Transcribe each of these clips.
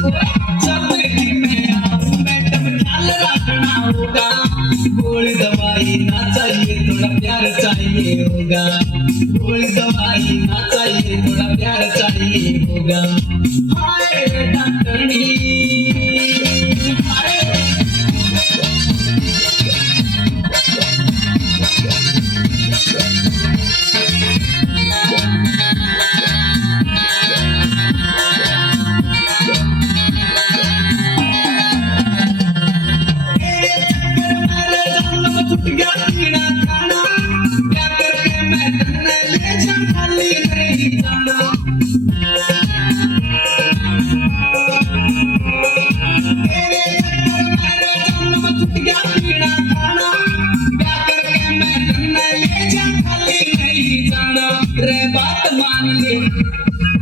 जब भी मैं आऊं मैडम ख्याल रखना होगा। गोली दवाई ना चाहिए थोड़ा प्यार चाहिए होगा। गोली दवाई ना चाहिए थोड़ा प्यार चाहिए होगा। हाय डॉक्टरनी हाय छूट गया पीना खाना। क्या करके मैं तन्ने ले जा खाली नहीं जाना। तेरे चक्कर मेरे जन्म छूट गया पीना खाना। क्या करके मैं तन्ने ले जा खाली नहीं जाना। रे बात मान ले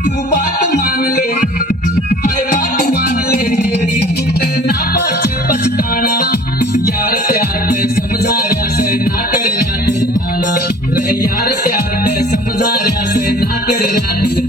तू बात मान ले। हाय बात मान ले तेरी तू ते ना पछताना। यार प्यार ते समझाया से ना कर दिल थाना। रे यार प्यार ते समझाया से ना कर दिल